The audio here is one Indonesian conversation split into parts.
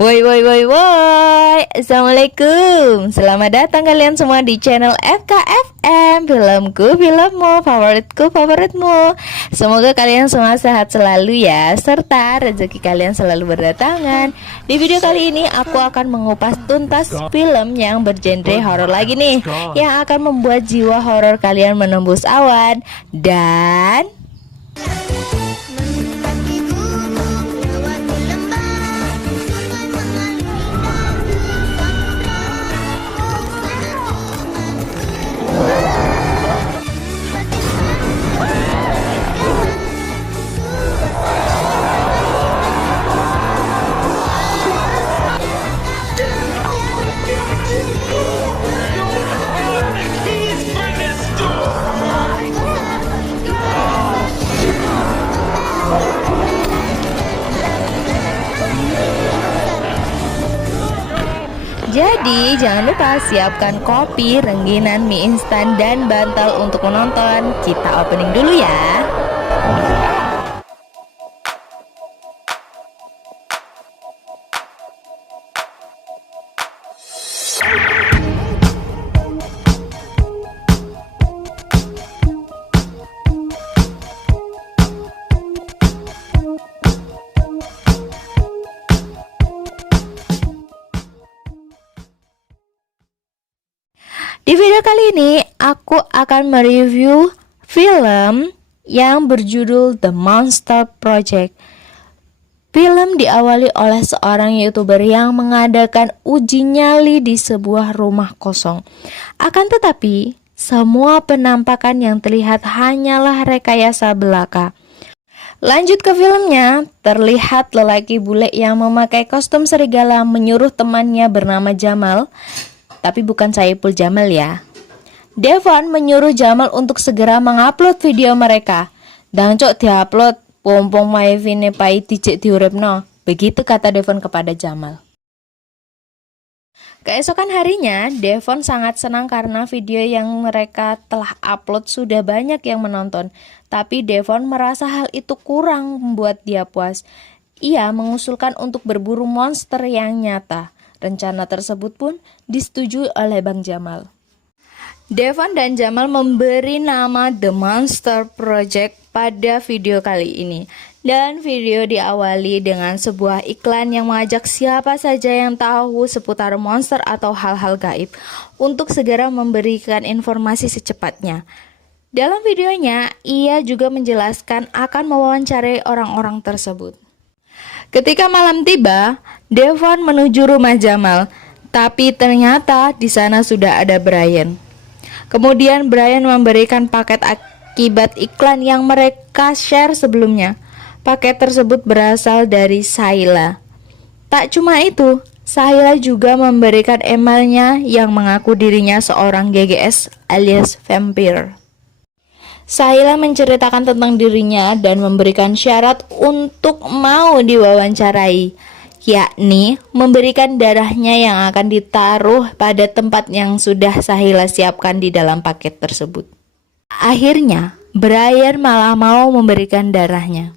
Woi woi woi woi, Assalamualaikum. Selamat datang kalian semua di channel FKFM, filmku, filmmu, favoritku, favoritmu. Semoga kalian semua sehat selalu ya, serta rezeki kalian selalu berdatangan. Di video kali ini aku akan mengupas tuntas film yang bergenre horor lagi nih, yang akan membuat jiwa horor kalian menembus awan. Dan jadi jangan lupa siapkan kopi, rengginang, mie instan, dan bantal untuk menonton. Kita opening dulu ya. Di video kali ini aku akan mereview film yang berjudul The Monster Project. Film diawali oleh seorang YouTuber yang mengadakan uji nyali di sebuah rumah kosong. Akan tetapi, semua penampakan yang terlihat hanyalah rekayasa belaka. Lanjut ke filmnya, terlihat lelaki bule yang memakai kostum serigala menyuruh temannya bernama Jamal, tapi bukan Saipul Jamal ya. Devon menyuruh Jamal untuk segera mengupload video mereka. Dan cok diupload, pompong maevine pai dijek diurepno. Begitu kata Devon kepada Jamal. Keesokan harinya, Devon sangat senang karena video yang mereka telah upload sudah banyak yang menonton. Tapi Devon merasa hal itu kurang membuat dia puas. Ia mengusulkan untuk berburu monster yang nyata. Rencana tersebut pun disetujui oleh Bang Jamal. Devon dan Jamal memberi nama The Monster Project pada video kali ini. Dan video diawali dengan sebuah iklan yang mengajak siapa saja yang tahu seputar monster atau hal-hal gaib untuk segera memberikan informasi secepatnya. Dalam videonya, ia juga menjelaskan akan mewawancarai orang-orang tersebut. Ketika malam tiba, Devon menuju rumah Jamal, tapi ternyata di sana sudah ada Brian. Kemudian Brian memberikan paket akibat iklan yang mereka share sebelumnya. Paket tersebut berasal dari Sayla. Tak cuma itu, Sayla juga memberikan emailnya yang mengaku dirinya seorang GGS alias vampire. Sayla menceritakan tentang dirinya dan memberikan syarat untuk mau diwawancarai, yakni memberikan darahnya yang akan ditaruh pada tempat yang sudah Sayla siapkan di dalam paket tersebut. Akhirnya, Brian malah mau memberikan darahnya.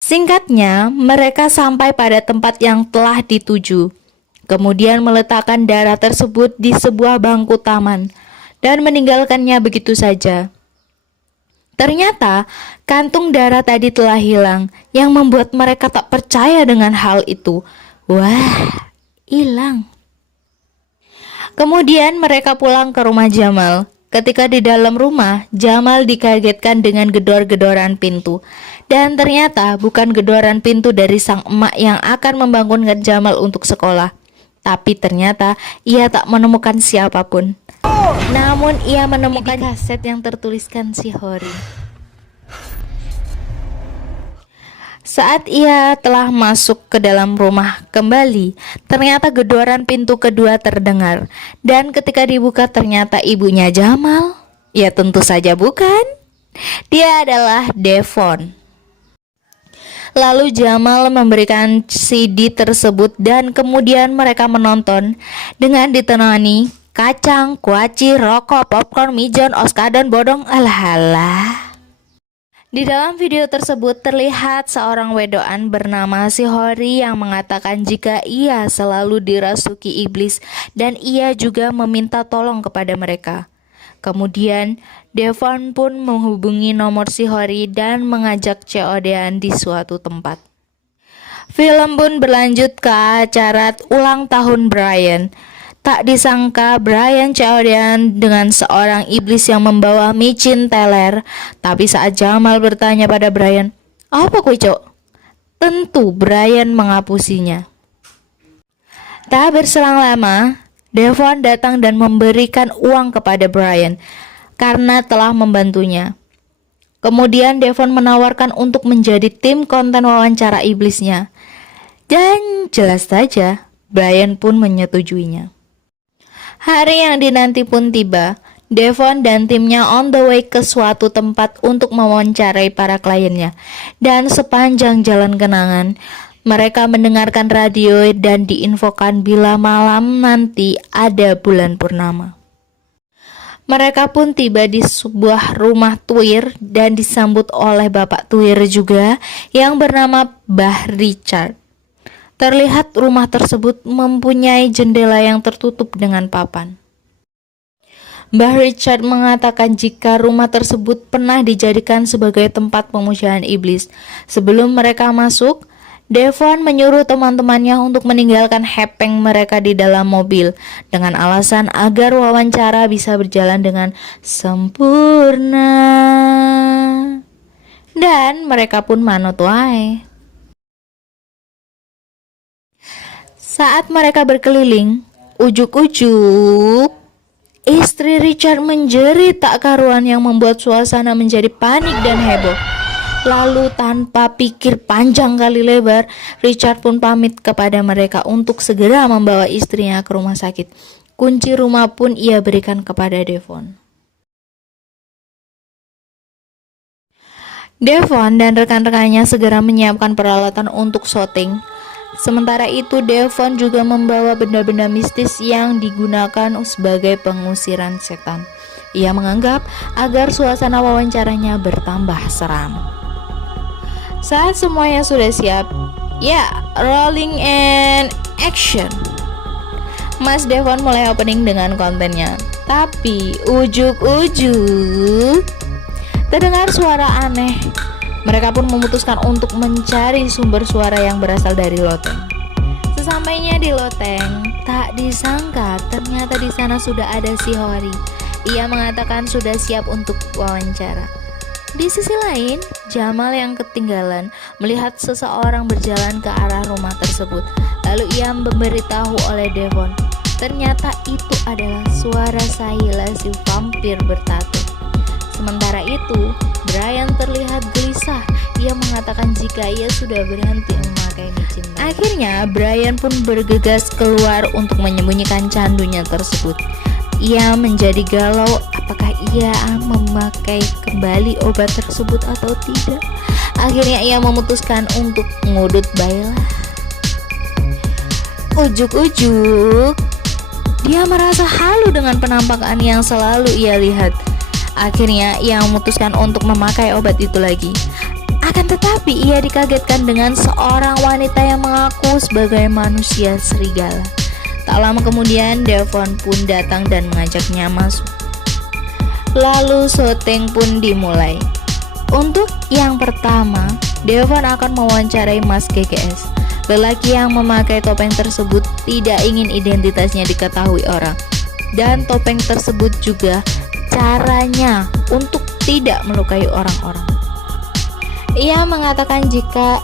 Singkatnya, mereka sampai pada tempat yang telah dituju, kemudian meletakkan darah tersebut di sebuah bangku taman, dan meninggalkannya begitu saja. Ternyata kantung darah tadi telah hilang, yang membuat mereka tak percaya dengan hal itu. Wah, hilang. Kemudian mereka pulang ke rumah Jamal. Ketika di dalam rumah, Jamal dikagetkan dengan gedor-gedoran pintu. Dan ternyata bukan gedoran pintu dari sang emak yang akan membangunkan Jamal untuk sekolah. Tapi ternyata ia tak menemukan siapapun. Namun ia menemukan kaset yang tertuliskan si Hori. Saat ia telah masuk ke dalam rumah kembali, ternyata gedoran pintu kedua terdengar. Dan ketika dibuka ternyata ibunya Jamal. Ya tentu saja bukan. Dia adalah Devon. Lalu Jamal memberikan CD tersebut dan kemudian mereka menonton dengan ditemani kacang, kuaci, rokok, popcorn, mijon, oskadon, bodong, alah-alah. Di dalam video tersebut terlihat seorang wedoan bernama Shihori yang mengatakan jika ia selalu dirasuki iblis dan ia juga meminta tolong kepada mereka. Kemudian Devon pun menghubungi nomor Shihori dan mengajak COD-an di suatu tempat. Film pun berlanjut ke acara ulang tahun Brian. Tak disangka Brian COD-an dengan seorang iblis yang membawa micin teler. Tapi saat Jamal bertanya pada Brian, "Apa kuy, Cok?" Tentu Brian menghapusinya. Tak berselang lama, Devon datang dan memberikan uang kepada Brian karena telah membantunya. Kemudian Devon menawarkan untuk menjadi tim konten wawancara iblisnya. Dan jelas saja, Brian pun menyetujuinya. Hari yang dinanti pun tiba. Devon dan timnya on the way ke suatu tempat untuk mewawancarai para kliennya. Dan sepanjang jalan kenangan, mereka mendengarkan radio dan diinfokan bila malam nanti ada bulan purnama. Mereka pun tiba di sebuah rumah Tuir dan disambut oleh Bapak Tuir juga yang bernama Bah Richard. Terlihat rumah tersebut mempunyai jendela yang tertutup dengan papan. Mbah Richard mengatakan jika rumah tersebut pernah dijadikan sebagai tempat pemujaan iblis. Sebelum mereka masuk, Devon menyuruh teman-temannya untuk meninggalkan hepeng mereka di dalam mobil dengan alasan agar wawancara bisa berjalan dengan sempurna. Dan mereka pun manut wae. Saat mereka berkeliling, ujuk-ujuk, istri Richard menjerit tak karuan yang membuat suasana menjadi panik dan heboh. Lalu tanpa pikir panjang kali lebar, Richard pun pamit kepada mereka untuk segera membawa istrinya ke rumah sakit. Kunci rumah pun ia berikan kepada Devon. Devon dan rekan-rekannya segera menyiapkan peralatan untuk syuting. Sementara itu, Devon juga membawa benda-benda mistis yang digunakan sebagai pengusiran setan. Ia menganggap agar suasana wawancaranya bertambah seram. Saat semuanya sudah siap, rolling and action. Mas Devon mulai opening dengan kontennya. Tapi ujuk-ujuk terdengar suara aneh. Mereka pun memutuskan untuk mencari sumber suara yang berasal dari loteng. Sesampainya di loteng, tak disangka ternyata di sana sudah ada Shihori. Ia mengatakan sudah siap untuk wawancara. Di sisi lain, Jamal yang ketinggalan melihat seseorang berjalan ke arah rumah tersebut. Lalu ia memberitahu oleh Devon. Ternyata itu adalah suara Sahila si vampir bertato. Sementara itu, Brian terlihat gelisah. Ia mengatakan jika ia sudah berhenti memakai micin. Akhirnya, Brian pun bergegas keluar untuk menyembunyikan candunya tersebut. Ia menjadi galau apakah ia memakai kembali obat tersebut atau tidak. Akhirnya ia memutuskan untuk ngudut baiklah. Ujuk-ujuk, dia merasa halu dengan penampakan yang selalu ia lihat. Akhirnya ia memutuskan untuk memakai obat itu lagi. Akan tetapi ia dikagetkan dengan seorang wanita yang mengaku sebagai manusia serigala. Tak lama kemudian Devon pun datang dan mengajaknya masuk. Lalu syuting pun dimulai. Untuk yang pertama, Devon akan mewawancarai Mas GGS. Lelaki yang memakai topeng tersebut tidak ingin identitasnya diketahui orang. Dan topeng tersebut juga caranya untuk tidak melukai orang-orang. Ia mengatakan jika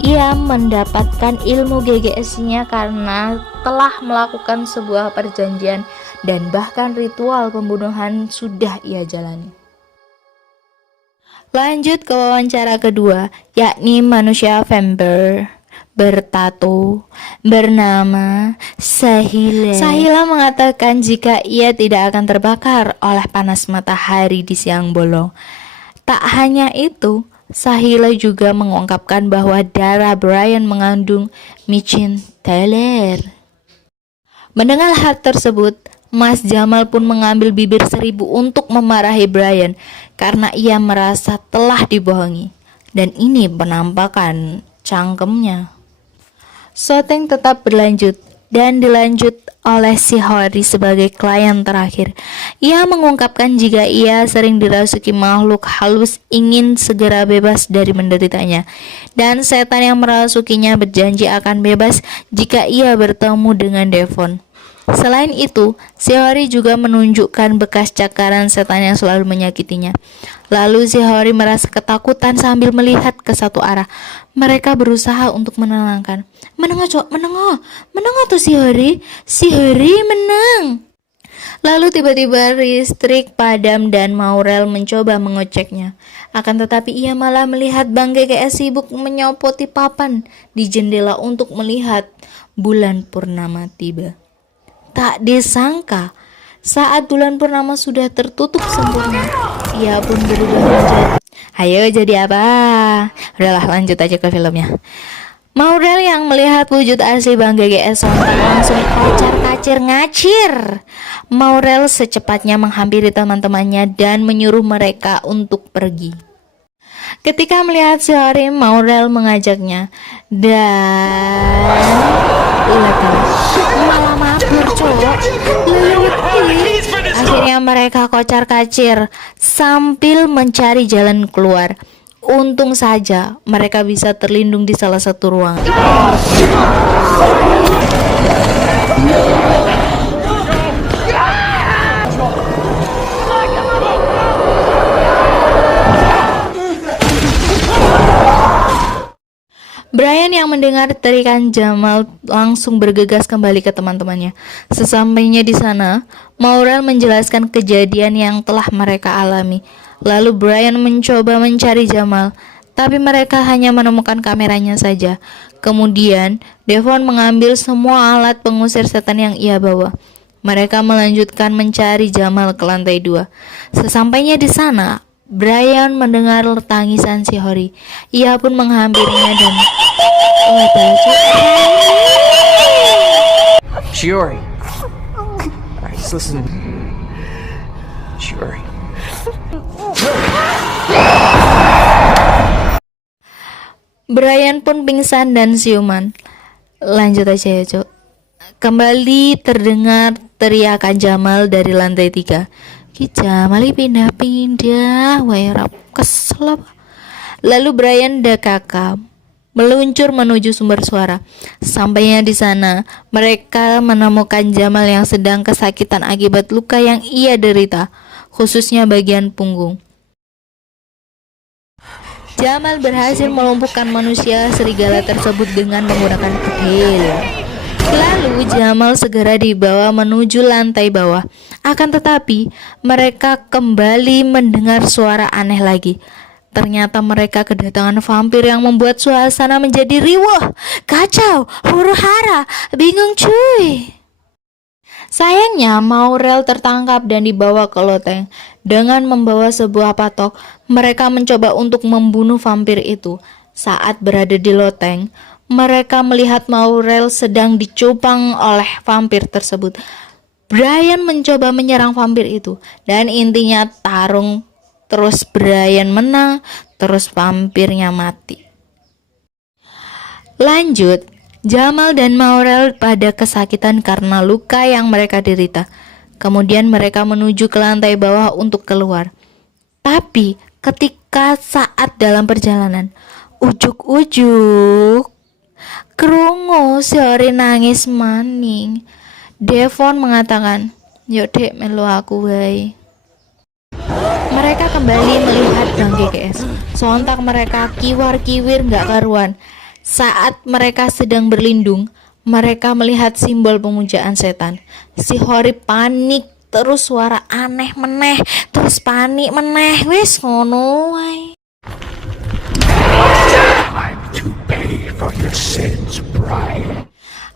ia mendapatkan ilmu GGS-nya karena telah melakukan sebuah perjanjian dan bahkan ritual pembunuhan sudah ia jalani. Lanjut ke wawancara kedua, yakni manusia vampir bertato bernama Sahila. Sahila mengatakan jika ia tidak akan terbakar oleh panas matahari di siang bolong. Tak hanya itu, Sahila juga mengungkapkan bahwa darah Brian mengandung micin teler. Mendengar hal tersebut, Mas Jamal pun mengambil bibir 1000 untuk memarahi Brian karena ia merasa telah dibohongi. Dan ini penampakan cangkemnya. Syuting tetap berlanjut dan dilanjut oleh si Hori sebagai klien terakhir. Ia mengungkapkan jika ia sering dirasuki makhluk halus ingin segera bebas dari menderitanya. Dan setan yang merasukinya berjanji akan bebas jika ia bertemu dengan Devon. Selain itu, si Hori juga menunjukkan bekas cakaran setan yang selalu menyakitinya. Lalu si Hori merasa ketakutan sambil melihat ke satu arah. Mereka berusaha untuk menenangkan. Menengok cok, menengok tuh si Hori menang. Lalu tiba-tiba listrik padam dan Maurel mencoba mengeceknya. Akan tetapi ia malah melihat Bang GGS sibuk menyopoti papan di jendela untuk melihat bulan purnama tiba. Tak disangka, saat bulan purnama sudah tertutup sempurna, ia pun berubah menjadi... Ayo jadi apa? Udahlah lanjut aja ke filmnya. Maurel yang melihat wujud asli Bang GGS langsung kocar-kacir ngacir. Maurel secepatnya menghampiri teman-temannya dan menyuruh mereka untuk pergi. Ketika melihat si Hori, Maurel mengajaknya dan malah mabur cowok. Akhirnya mereka kocar-kacir sambil mencari jalan keluar. Untung saja mereka bisa terlindung di salah satu ruangan. Brian yang mendengar teriakan Jamal langsung bergegas kembali ke teman-temannya. Sesampainya di sana, Maurel menjelaskan kejadian yang telah mereka alami. Lalu Brian mencoba mencari Jamal, tapi mereka hanya menemukan kameranya saja. Kemudian, Devon mengambil semua alat pengusir setan yang ia bawa. Mereka melanjutkan mencari Jamal ke lantai 2. Sesampainya di sana, Brian mendengar tangisan si Hori. Ia pun menghampirinya dan Shiori. Alright, just listen. Shiori. Brian pun pingsan dan siuman. Lanjut aja ya, Cok. Kembali terdengar teriakan Jamal dari lantai 3. Ki Jamal pindah-pindah, wae rap kesel apa. Lalu Brian dan kakak meluncur menuju sumber suara. Sampainya di sana, mereka menemukan Jamal yang sedang kesakitan akibat luka yang ia derita, khususnya bagian punggung. Jamal berhasil melumpuhkan manusia serigala tersebut dengan menggunakan pil. Lalu Jamal segera dibawa menuju lantai bawah. Akan tetapi mereka kembali mendengar suara aneh lagi. Ternyata mereka kedatangan vampir yang membuat suasana menjadi riuh, kacau, huru-hara, bingung cuy. Sayangnya Maurel tertangkap dan dibawa ke loteng. Dengan membawa sebuah patok, mereka mencoba untuk membunuh vampir itu. Saat berada di loteng, mereka melihat Maurel sedang dicupang oleh vampir tersebut. Brian mencoba menyerang vampir itu, dan intinya tarung. Terus Brian menang, terus vampirnya mati. Lanjut, Jamal dan Maurel pada kesakitan karena luka yang mereka derita. Kemudian mereka menuju ke lantai bawah untuk keluar. Tapi ketika saat dalam perjalanan, ujuk-ujuk krungu si Hori nangis maning. Devon mengatakan, "Yuk dek melu aku wae." Mereka kembali melihat Bang GGS. Sontak mereka kiwar-kiwir gak karuan. Saat mereka sedang berlindung, mereka melihat simbol pemujaan setan. Si Hori panik, terus suara aneh meneh, terus panik meneh, wis ngono wae.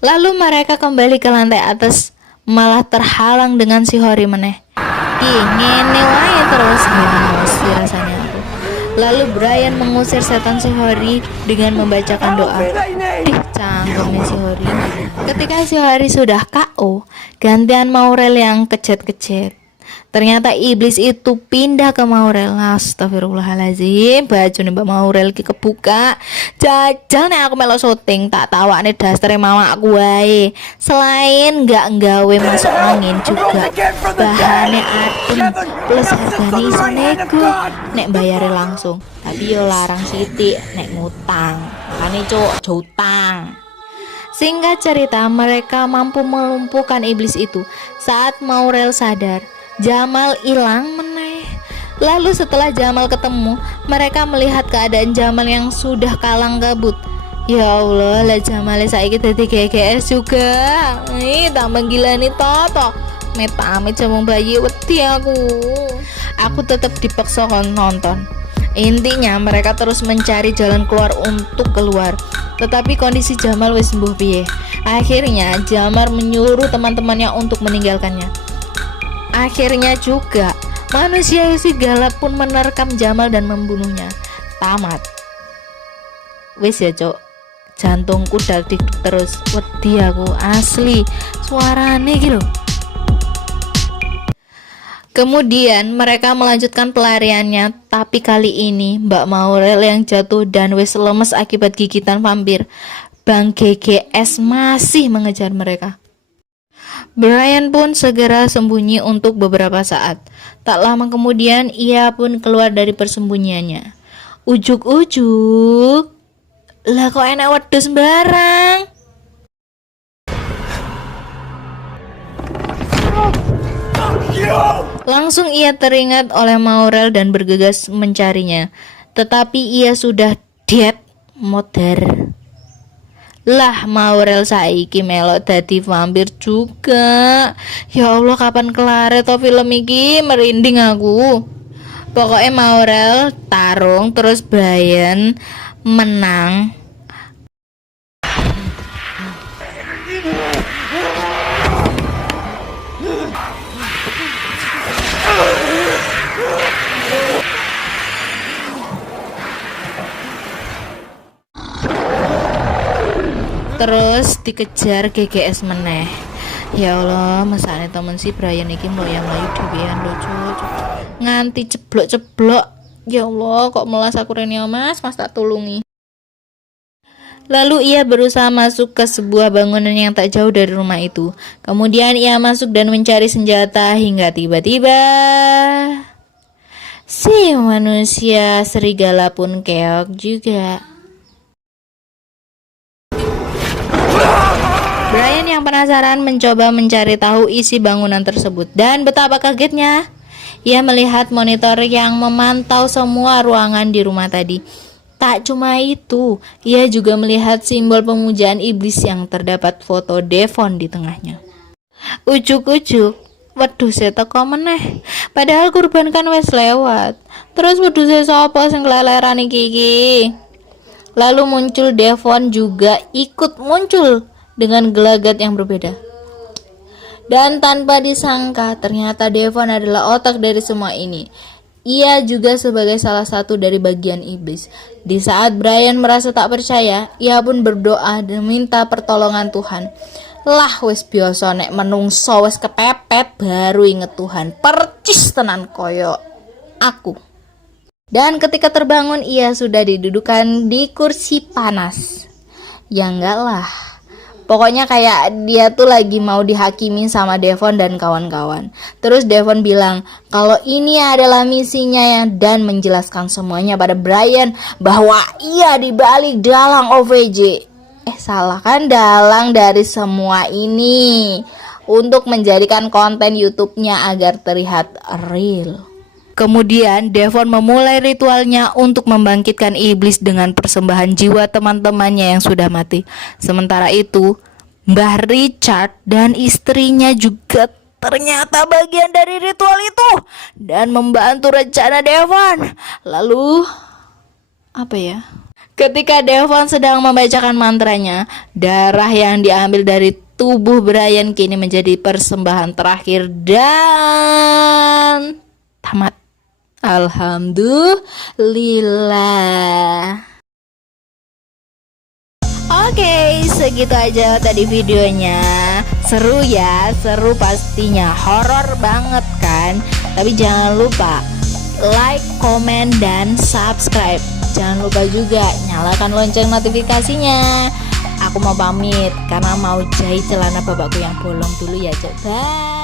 Lalu mereka kembali ke lantai atas, malah terhalang dengan si Hori meneh. Ngene wae terus emosi rasanya aku. Lalu Brian mengusir setan Shihori dengan membacakan doa. Cangkemnya Shihori. Ketika Shihori sudah KO, gantian Maurel yang kecet-kecet. Ternyata iblis itu pindah ke Maurel. Astagfirullahaladzim, baju nih Mbak Maurel ki kebuka. Jajal nih aku melok syuting, tak tawane dasare mawak gue. Selain nggak nggawe masuk angin juga bahannya adem plus harganya iso nego nek bayare langsung. Tapi yo larang sithik nek ngutang. Makane cuk, utang. Singkat cerita, mereka mampu melumpuhkan iblis itu. Saat Maurel sadar, Jamal hilang meneh. Lalu setelah Jamal ketemu, mereka melihat keadaan Jamal yang sudah kalang kabut. Ya Allah, lah Jamal saiki dadi GGS juga. Tambah gila nih Toto. Amit-amit jamung bayi wedi aku. Aku tetap dipaksa nonton. Intinya mereka terus mencari jalan keluar untuk keluar. Tetapi kondisi Jamal wis sembuh piye. Akhirnya Jamal menyuruh teman-temannya untuk meninggalkannya. Akhirnya juga manusia serigala pun menerkam Jamal dan membunuhnya. Tamat. Wis ya cok, jantungku daldik terus. Wedi aku asli, suarane gitu. Kemudian mereka melanjutkan pelariannya, tapi kali ini Mbak Maurel yang jatuh dan wis lemes akibat gigitan vampir. Bang GGS masih mengejar mereka. Brian pun segera sembunyi untuk beberapa saat. Tak lama kemudian ia pun keluar dari persembunyiannya. Ujuk-ujuk, lah kok enak wedhus barang. Langsung ia teringat oleh Maurel dan bergegas mencarinya. Tetapi ia sudah dead modern. Lah Maurel saiki melok dadi vampir juga. Ya Allah, kapan kelar to film iki, merinding aku. Pokoknya Maurel tarung terus Brian menang. Terus dikejar GGS meneh. Ya Allah, masane temen si Brian iki mlayu dhewean lho, Cuk. Nganti ceblok-ceblok. Ya Allah, kok melas aku rene Mas tak tulungi. Lalu ia berusaha masuk ke sebuah bangunan yang tak jauh dari rumah itu. Kemudian ia masuk dan mencari senjata hingga tiba-tiba si manusia serigala pun keok juga. Brian yang penasaran mencoba mencari tahu isi bangunan tersebut, dan betapa kagetnya ia melihat monitor yang memantau semua ruangan di rumah tadi. Tak cuma itu, ia juga melihat simbol pemujaan iblis yang terdapat foto Devon di tengahnya. Ujuk-ujuk, wedhuse teko meneh. Padahal kurban kan wis lewat. Terus wedhuse sapa sing keleleran iki? Lalu muncul Devon juga ikut muncul dengan gelagat yang berbeda. Dan tanpa disangka, ternyata Devon adalah otak dari semua ini. Ia juga sebagai salah satu dari bagian iblis. Di saat Brian merasa tak percaya, ia pun berdoa dan minta pertolongan Tuhan. Lah wis biasa nek menungso wis kepepet baru inget Tuhan. Percis tenan koyo aku. Dan ketika terbangun ia sudah didudukan di kursi panas. Ya enggak lah. Pokoknya kayak dia tuh lagi mau dihakimi sama Devon dan kawan-kawan. Terus Devon bilang kalau ini adalah misinya dan menjelaskan semuanya pada Brian bahwa ia dibalik dalang OVJ. Salah kan, dalang dari semua ini untuk menjadikan konten YouTube-nya agar terlihat real. Kemudian Devon memulai ritualnya untuk membangkitkan iblis dengan persembahan jiwa teman-temannya yang sudah mati. Sementara itu, Mbah Richard dan istrinya juga ternyata bagian dari ritual itu dan membantu rencana Devon. Lalu, apa ya? Ketika Devon sedang membacakan mantranya, darah yang diambil dari tubuh Brian kini menjadi persembahan terakhir dan tamat. Alhamdulillah. Oke, segitu aja tadi videonya. Seru ya, seru pastinya, horor banget kan. Tapi jangan lupa like, komen, dan subscribe. Jangan lupa juga nyalakan lonceng notifikasinya. Aku mau pamit karena mau jahit celana bapakku yang bolong dulu ya, Cok. Bye.